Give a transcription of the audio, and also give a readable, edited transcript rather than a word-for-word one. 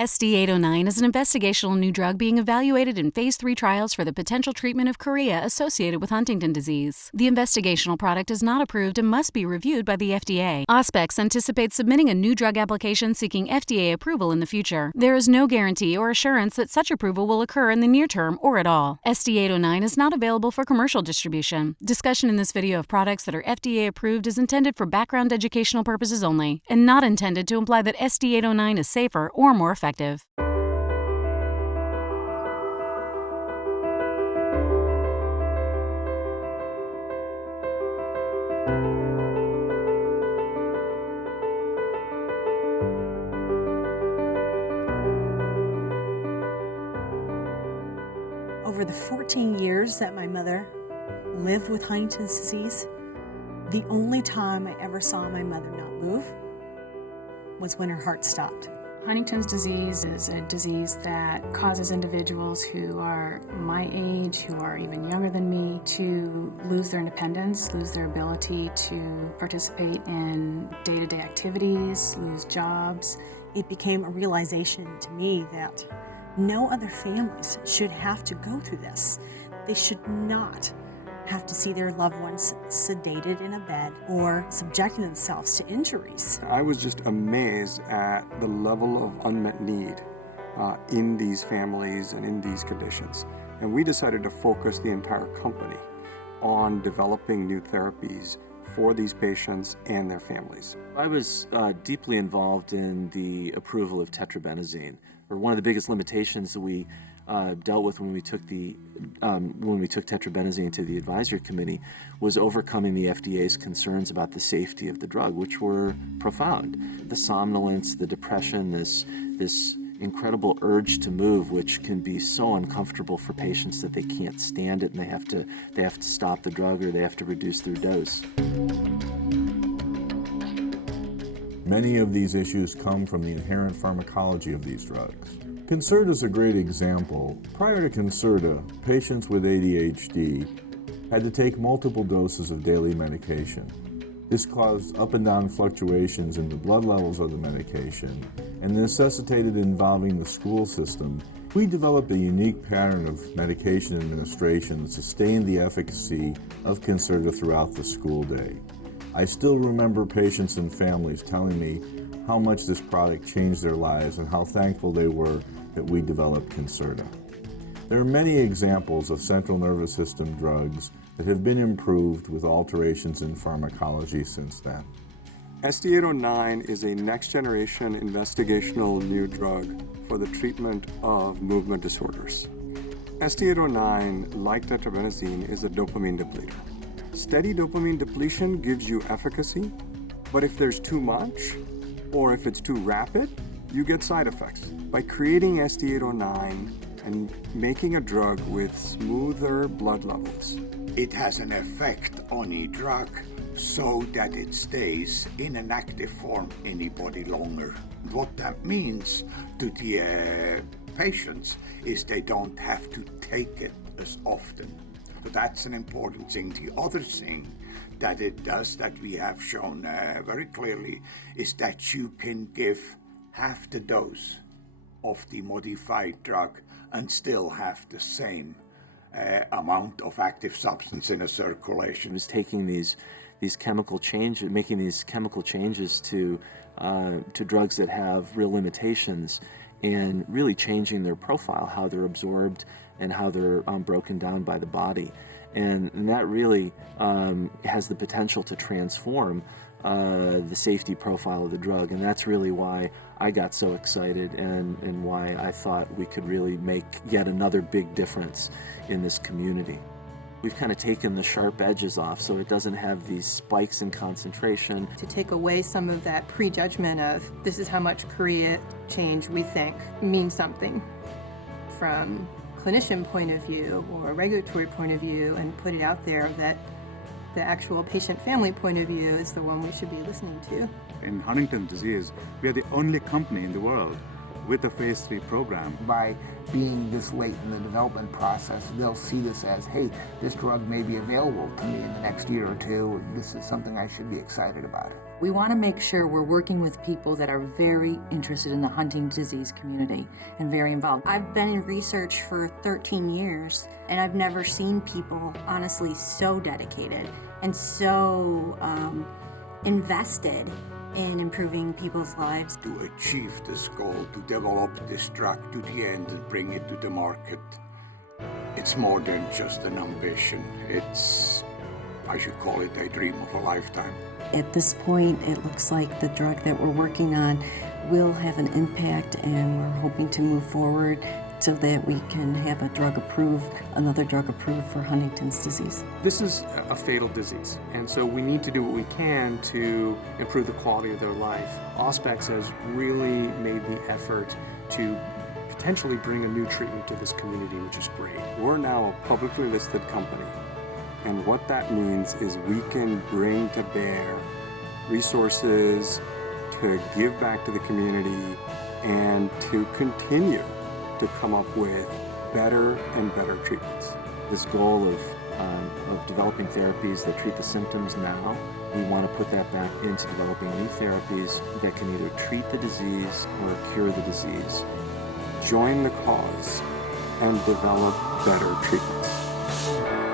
SD809 is an investigational new drug being evaluated in Phase 3 trials for the potential treatment of chorea associated with Huntington disease. The investigational product is not approved and must be reviewed by the FDA. Auspex anticipates submitting a new drug application seeking FDA approval in the future. There is no guarantee or assurance that such approval will occur in the near term or at all. SD809 is not available for commercial distribution. Discussion in this video of products that are FDA approved is intended for background educational purposes only and not intended to imply that SD809 is safer or more effective. Over the 14 years that my mother lived with Huntington's disease, the only time I ever saw my mother not move was when her heart stopped. Huntington's disease is a disease that causes individuals who are my age, who are even younger than me, to lose their independence, lose their ability to participate in day-to-day activities, lose jobs. It became a realization to me that no other families should have to go through this. They should not have to see their loved ones sedated in a bed or subjecting themselves to injuries. I was just amazed at the level of unmet need in these families and in these conditions. And we decided to focus the entire company on developing new therapies for these patients and their families. I was deeply involved in the approval of tetrabenazine. One of the biggest limitations that we dealt with when we took tetrabenazine to the advisory committee was overcoming the FDA's concerns about the safety of the drug, which were profound. The somnolence, the depression, this incredible urge to move, which can be so uncomfortable for patients that they can't stand it and they have to stop the drug or they have to reduce their dose. Many of these issues come from the inherent pharmacology of these drugs. Concerta is a great example. Prior to Concerta, patients with ADHD had to take multiple doses of daily medication. This caused up and down fluctuations in the blood levels of the medication and necessitated involving the school system. We developed a unique pattern of medication administration that sustained the efficacy of Concerta throughout the school day. I still remember patients and families telling me how much this product changed their lives and how thankful they were that we developed Concerta. There are many examples of central nervous system drugs that have been improved with alterations in pharmacology since then. SD809 is a next-generation investigational new drug for the treatment of movement disorders. SD809, like tetrabenazine, is a dopamine depleter. Steady dopamine depletion gives you efficacy, but if there's too much or if it's too rapid, you get side effects. By creating SD809 and making a drug with smoother blood levels, it has an effect on the drug so that it stays in an active form in the body longer. What that means to the patients is they don't have to take it as often. So that's an important thing. The other thing that it does that we have shown very clearly is that you can give half the dose of the modified drug and still have the same amount of active substance in a circulation. It was taking these chemical changes, making these chemical changes to drugs that have real limitations, and really changing their profile, how they're absorbed and how they're broken down by the body. And that really has the potential to transform the safety profile of the drug. And that's really why I got so excited and why I thought we could really make yet another big difference in this community. We've kind of taken the sharp edges off so it doesn't have these spikes in concentration. To take away some of that prejudgment of this is how much chorea change we think means something from clinician point of view or a regulatory point of view, and put it out there that the actual patient family point of view is the one we should be listening to. In Huntington's disease, we are the only company in the world with the phase 3 program. By being this late in the development process, they'll see this as, hey, this drug may be available to me in the next year or two. This is something I should be excited about. We want to make sure we're working with people that are very interested in the Huntington's disease community and very involved. I've been in research for 13 years, and I've never seen people, honestly, so dedicated and so invested in improving people's lives. To achieve this goal, to develop this drug to the end and bring it to the market, it's more than just an ambition. It's, I should call it a dream of a lifetime. At this point, it looks like the drug that we're working on will have an impact, and we're hoping to move forward so that we can have another drug approved for Huntington's disease. This is a fatal disease, and so we need to do what we can to improve the quality of their life. Auspex has really made the effort to potentially bring a new treatment to this community, which is great. We're now a publicly listed company, and what that means is we can bring to bear resources to give back to the community and to continue to come up with better and better treatments. This goal of developing therapies that treat the symptoms now, we want to put that back into developing new therapies that can either treat the disease or cure the disease. Join the cause and develop better treatments.